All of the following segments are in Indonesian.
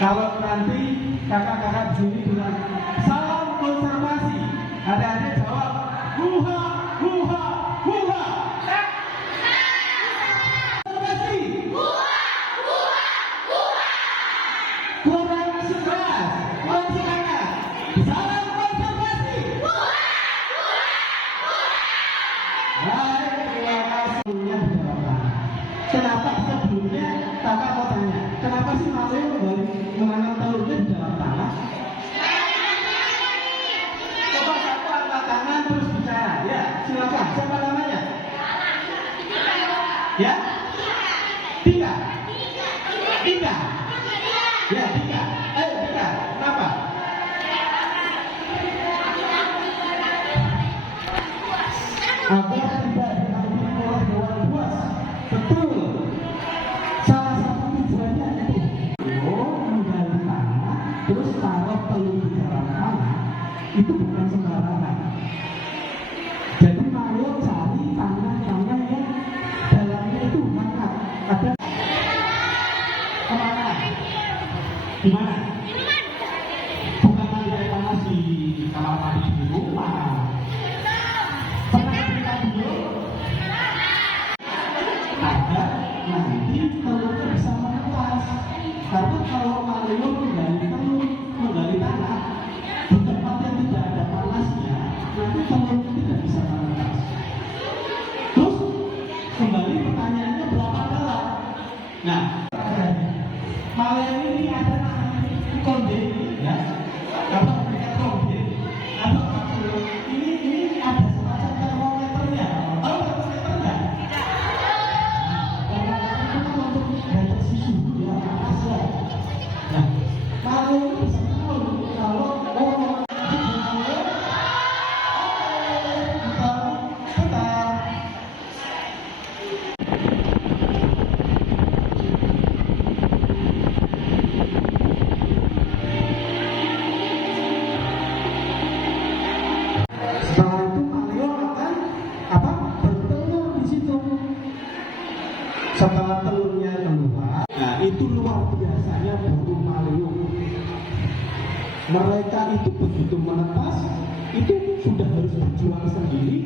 Kalau nanti kakak-kakak di sini bilang salam konservasi, adik-adik jawab huha huha huha. Konservasi. Huha huha huha. Kurang semangat, kurang semangat. Salam konservasi. Huha huha huha. Baik, terima kasih yang dijawab. Kenapa sebelumnya kakak mau tanya, kenapa sih Mario menanam telurnya di dalam tanah? Coba satu angkat tangan terus bicara. Ya, silakan. Siapa namanya? Ya? Tiga. Tiga. Ya, tiga. Ayo, tiga. Kenapa? Agar tidak diambil oleh hewan buas. Betul. Salah satu tujuannya itu menggali tanah, terus taruh telur di dalam tanah, itu bukan sembarangan. Jadi Mario cari tanah-tanah yang dalamnya itu hangat. Ada kemana? Di mana? Bukan mandi air panas di kamar mandi di rumah. Pernah kita dulu? Ada nanti telurnya bisa menetas. Karena kalau Mario menggali telur, menggali tanah di tempat yang tidak ada panasnya, nanti telurnya tidak bisa menetas. Terus kembali pertanyaannya berapa dalam? Nah, Mario ini ada namanya konde, ya, atau mereka konde, atau ini ada semacam termometernya. Tahu termometernya? Untuk deteksi suhu ya, panas ya. Nah, Mario ini bisa tahu kalau setelah itu Mario akan bertelur di situ. Setelah telurnya keluar, nah itu luar biasanya burung Mario. Mereka itu begitu menetas, itu sudah harus berjuang sendiri.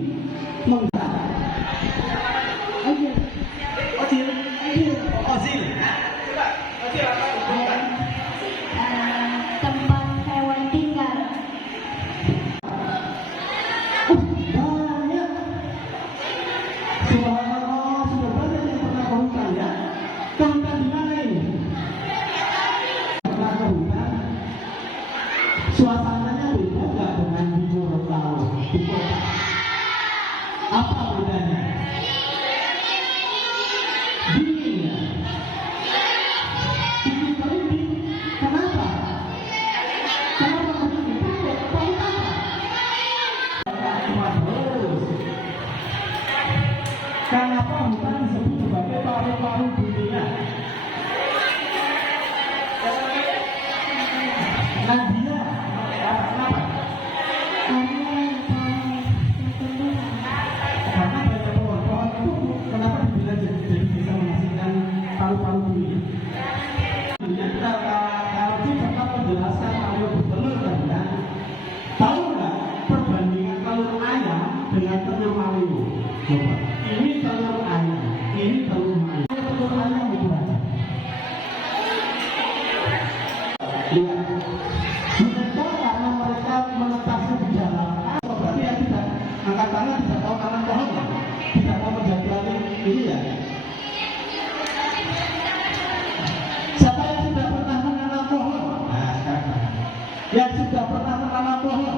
Tempat hewan tinggal. Banyak. Subhanallah, sudah banyak yang pernah ke hutan ya. Ke hutan di mana ini? Pernah ke hutan. Suasananya beda nggak dengan di Gorontalo, di kota? Apa bedanya? Dingin ya? Dingin merinding. Kenapa? Kenapa merinding? Takut. Tahu apa? Kenapa hutan disebut sebagai paru-paru dunia? Nadia, kenapa? Karena banyak pohon-pohon itu kenapa dibilang jadi bisa menghasilkan paru-paru dunia? Kalau kita menjelaskan Mario bertelur tadi kan, tahu nggak perbandingan telur ayam dengan telur Mario? Coba. Ini telur ayam, ini telur Mario. Telur ayam itu aja. Lihat, mereka karena mereka menetasnya di dalam. Berarti ya tidak angkat tangan, tidak tahu tangan pohon, tidak tahu menjatuhkan ini ya. Siapa yang sudah pernah menanam pohon? Nah, sekarang yang sudah pernah menanam pohon.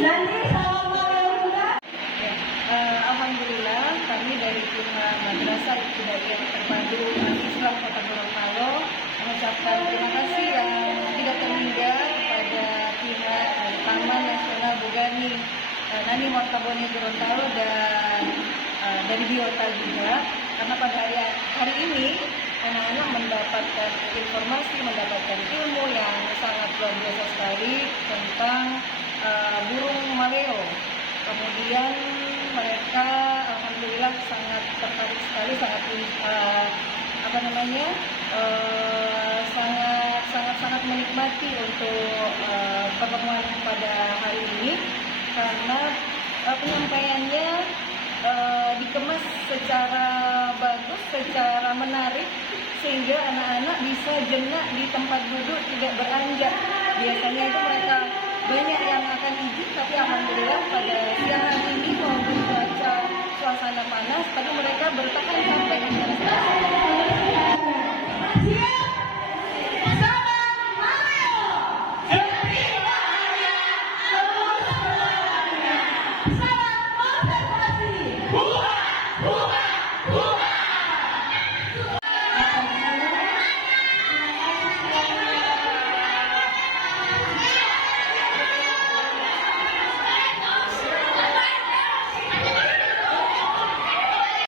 Nanti salam Maleo juga. Alhamdulillah kami dari tim Madrasah Ibtidaiyah Terpadu Islam Kota Gorontalo mengucapkan terima kasih yang tidak terhingga pada pihak Taman Nasional Bugani Nani Mortabone Gorontalo dan dari Biota juga, karena pada hari ini anak-anak mendapatkan informasi, mendapatkan ilmu yang sangat luar biasa sekali tentang burung maleo. Kemudian mereka alhamdulillah sangat tertarik sekali, sangat sangat menikmati untuk pertemuan pada hari ini, karena penyampaiannya dikemas secara bagus, secara menarik, sehingga anak-anak bisa jenak di tempat duduk, tidak beranjak. Biasanya itu mereka banyak yang akan izin, tapi alhamdulillah pada siang hari ini maupun cuaca suasana panas, tapi mereka bertahan sampai jam 11. Sama